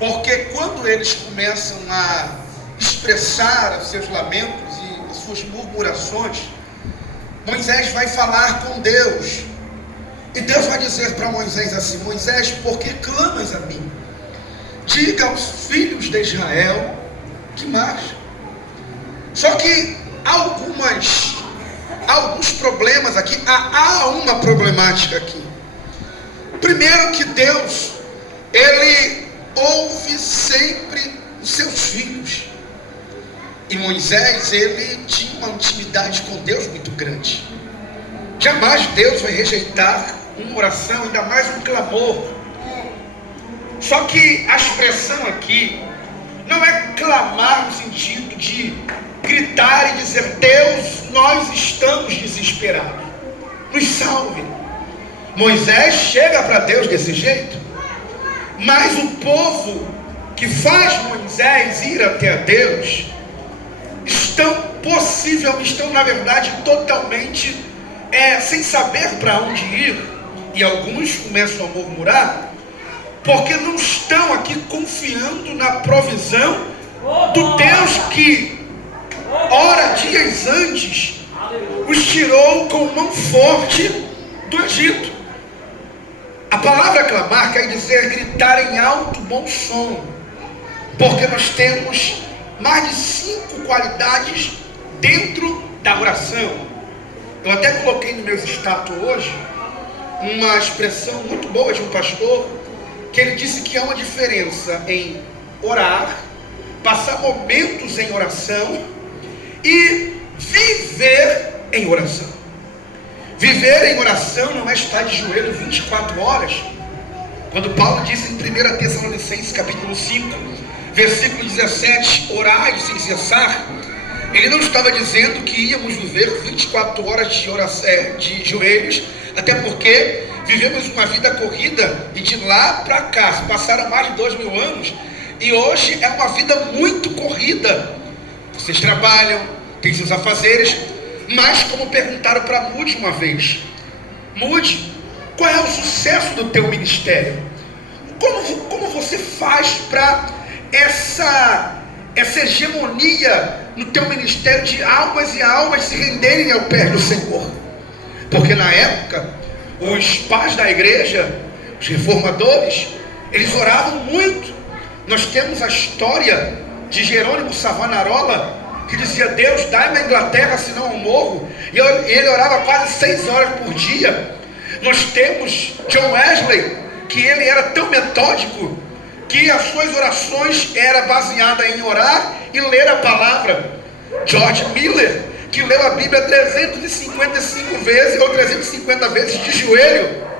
Porque quando eles começam a expressar os seus lamentos e as suas murmurações, Moisés vai falar com Deus. E Deus vai dizer para Moisés assim: Moisés, por que clamas a mim? Diga aos filhos de Israel que marchem. Só que há alguns problemas aqui, há uma problemática aqui. Primeiro que Deus, Ele ouve sempre os seus filhos. E Moisés, ele tinha uma intimidade com Deus muito grande. Jamais Deus vai rejeitar uma oração, ainda mais um clamor. Só que a expressão aqui não é clamar no sentido de gritar e dizer: Deus, nós estamos desesperados, nos salve. Moisés chega para Deus desse jeito, mas o povo que faz Moisés ir até a Deus estão na verdade totalmente sem saber para onde ir. E alguns começam a murmurar porque não estão aqui confiando na provisão do Deus que dias antes os tirou com mão forte do Egito. A palavra clamar quer dizer gritar em alto bom som, porque nós temos mais de 5 qualidades dentro da oração. Eu até coloquei no meu status hoje uma expressão muito boa de um pastor, que ele disse que há uma diferença em orar, passar momentos em oração e viver em oração. Viver em oração não é estar de joelho 24 horas. Quando Paulo disse em 1 Tessalonicenses capítulo 5, versículo 17, orai sem cessar, ele não estava dizendo que íamos viver 24 horas de joelhos, até porque vivemos uma vida corrida e de lá para cá se passaram mais de 2.000 anos, e hoje é uma vida muito corrida. Vocês trabalham, têm seus afazeres, mas como perguntaram para Mude uma vez: Mude, qual é o sucesso do teu ministério? Como você faz para essa hegemonia no teu ministério de almas e almas se renderem ao pé do Senhor? Porque na época, os pais da igreja, os reformadores, eles oravam muito. Nós temos a história de Jerônimo Savonarola, que dizia: Deus, dai-me a Inglaterra, senão eu morro. E ele orava quase 6 horas por dia. Nós temos John Wesley, que ele era tão metódico, que as suas orações eram baseadas em orar e ler a palavra. George Miller, que leu a Bíblia 355 vezes, ou 350 vezes de joelho.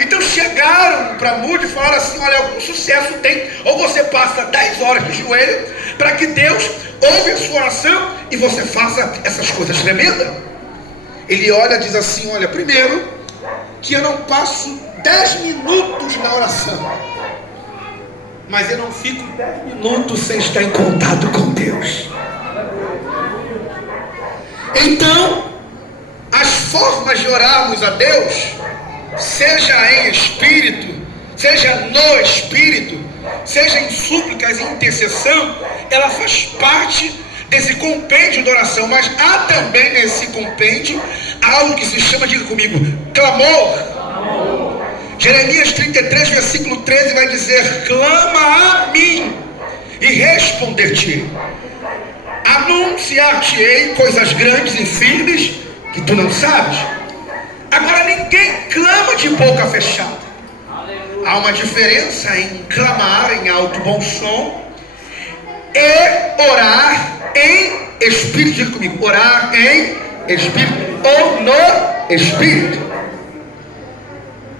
Então chegaram para Moody e falaram assim: olha, algum sucesso tem, ou você passa 10 horas de joelho, para que Deus ouve a sua oração e você faça essas coisas tremendas. Ele olha e diz assim: olha, primeiro, que eu não passo 10 minutos na oração, mas eu não fico 10 minutos sem estar em contato com Deus. Então, as formas de orarmos a Deus, seja em espírito, seja no espírito, seja em súplicas e intercessão, ela faz parte desse compêndio de oração. Mas há também nesse compêndio algo que se chama, diga comigo, clamor. Jeremias 33, versículo 13 vai dizer: clama a mim e responder-te, anunciar-te-ei coisas grandes e firmes que tu não sabes. Agora, ninguém clama de boca fechada. Há uma diferença em clamar em alto bom som e orar em espírito. Diga comigo, orar em espírito ou no espírito.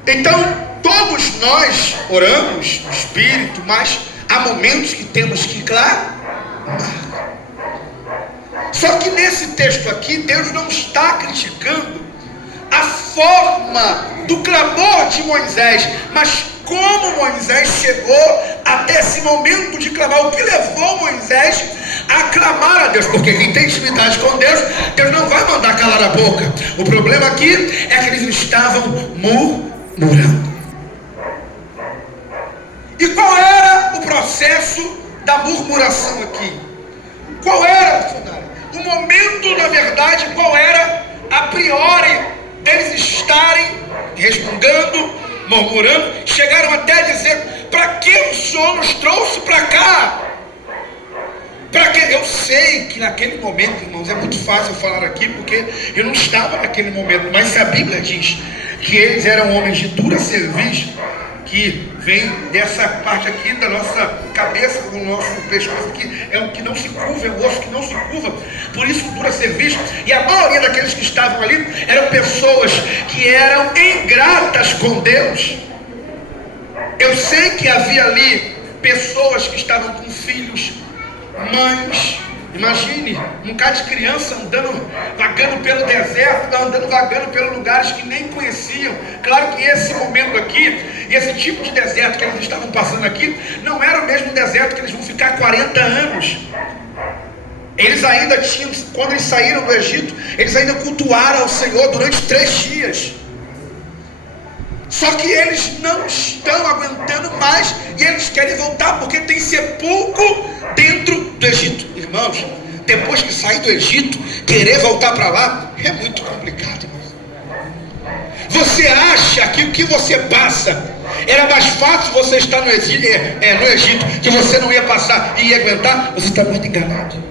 Então, todos nós oramos no espírito, mas há momentos que temos que clamar. Só que nesse texto aqui, Deus não está criticando a forma do clamor de Moisés, mas como Moisés chegou até esse momento de clamar, o que levou Moisés a clamar a Deus. Porque quem tem intimidade com Deus, Deus não vai mandar calar a boca. O problema aqui é que eles estavam murmurando. E qual era o processo processo da murmuração aqui. Qual era, o momento, na verdade, qual era a priori deles estarem resmungando, murmurando? Chegaram até a dizer: para que o Senhor nos trouxe para cá? Para que? Eu sei que naquele momento, irmãos, é muito fácil falar aqui porque eu não estava naquele momento, mas se a Bíblia diz que eles eram homens de dura cerviz, que vem dessa parte aqui da nossa cabeça, do nosso pescoço aqui, é o que não se curva, é o osso que não se curva, por isso dura cerviz. E a maioria daqueles que estavam ali eram pessoas que eram ingratas com Deus. Eu sei que havia ali pessoas que estavam com filhos, mães. Imagine um cara de criança andando, vagando pelo deserto, vagando pelos lugares que nem conheciam. Claro que esse momento aqui, esse tipo de deserto que eles estavam passando aqui, não era o mesmo deserto que eles vão ficar 40 anos. Eles ainda tinham, quando eles saíram do Egito, eles ainda cultuaram ao Senhor durante 3 dias. Só que eles não estão aguentando mais e eles querem voltar porque tem sepulcro dentro do Egito. Irmãos, depois que sair do Egito, querer voltar para lá é muito complicado, irmãos. Você acha que o que você passa era mais fácil você estar no Egito, que você não ia passar e ia aguentar? Você está muito enganado.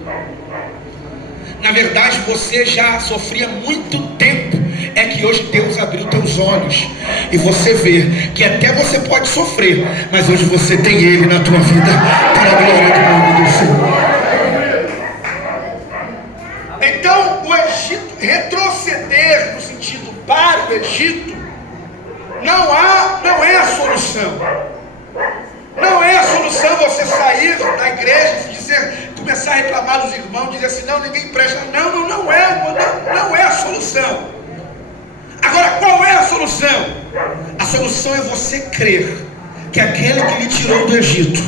Na verdade, você já sofria muito tempo. É que hoje Deus abriu teus olhos e você vê que até você pode sofrer, mas hoje você tem Ele na tua vida, para a glória do nome do Senhor. Então, o Egito, retroceder no sentido para o Egito, não é a solução. Não é a solução você sair da igreja e dizer, começar a reclamar dos irmãos, dizer assim: não, ninguém presta. Não é a solução. Agora, qual é a solução? A solução é você crer que aquele que lhe tirou do Egito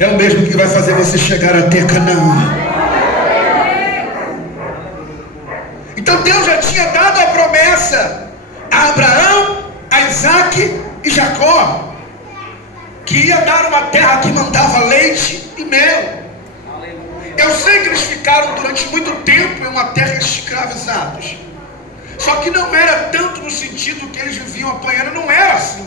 é o mesmo que vai fazer você chegar até Canaã. Então Deus já tinha dado a promessa a Abraão, a Isaac e Jacó, que ia dar uma terra que mandava leite e mel. Eu sei que eles ficaram durante muito tempo em uma terra escravizados. Só que não era tanto no sentido que eles viviam apanhando, não era assim.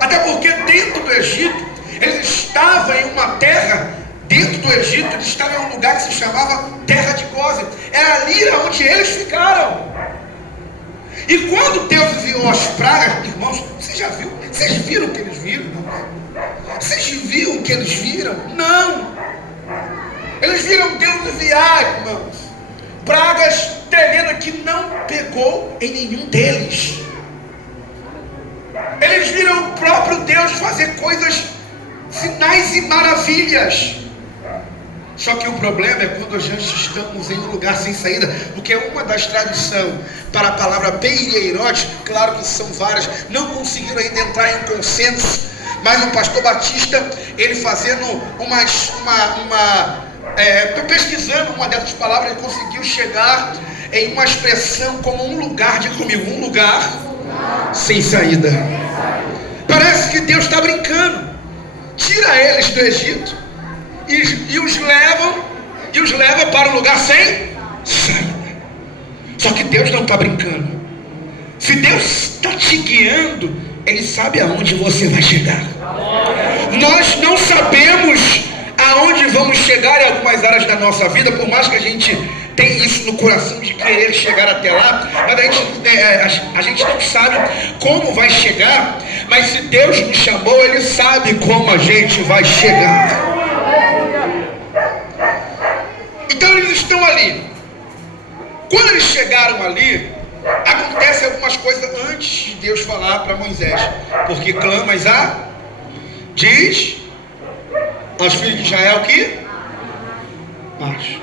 Até porque dentro do Egito, eles estavam em uma terra, dentro do Egito, eles estavam em um lugar que se chamava Terra de Gósen. Era ali onde eles ficaram. E quando Deus enviou as pragas, irmãos, vocês viram o que eles viram? Vocês viram o que eles viram? Não. Eles viram Deus enviar, irmãos, pragas tremendas que não pegou em nenhum deles. Eles viram o próprio Deus fazer coisas, sinais e maravilhas. Só que o problema é quando a gente estamos em um lugar sem saída, porque uma das traduções para a palavra peireirote, claro que são várias, não conseguiram ainda entrar em um consenso, mas o pastor Batista, ele fazendo pesquisando uma dessas palavras, ele conseguiu chegar em uma expressão como um lugar sem saída. Parece que Deus está brincando. Tira eles do Egito e os leva para um lugar sem saída. Só que Deus não está brincando. Se Deus está te guiando, Ele sabe aonde você vai chegar. Nós não sabemos aonde vamos chegar em algumas áreas da nossa vida, por mais que a gente tenha isso no coração de querer chegar até lá, mas a gente não sabe como vai chegar. Mas se Deus nos chamou, Ele sabe como a gente vai chegar. Então eles estão ali. Quando eles chegaram ali, acontecem algumas coisas antes de Deus falar para Moisés. Porque clamas diz aos filhos de Israel que marche.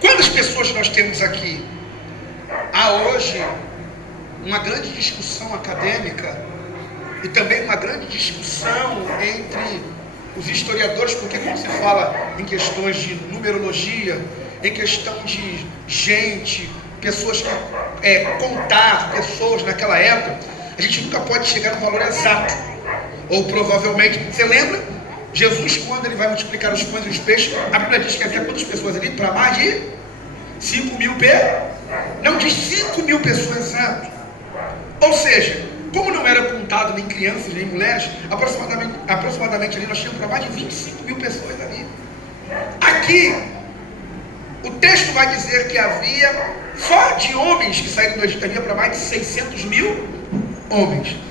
Quantas pessoas nós temos aqui? Há hoje uma grande discussão acadêmica e também uma grande discussão entre os historiadores, porque quando se fala em questões de numerologia, em questão de gente, pessoas que contar pessoas naquela época, a gente nunca pode chegar no valor exato. Ou provavelmente, você lembra Jesus, quando ele vai multiplicar os pães e os peixes, a Bíblia diz que havia quantas pessoas ali? Para mais de 5 mil não diz 5 mil pessoas, exato. Ou seja, como não era contado nem crianças nem mulheres, aproximadamente ali nós tínhamos para mais de 25 mil pessoas ali. Aqui, o texto vai dizer que havia, só de homens que saíram do Egito, havia para mais de 600 mil homens.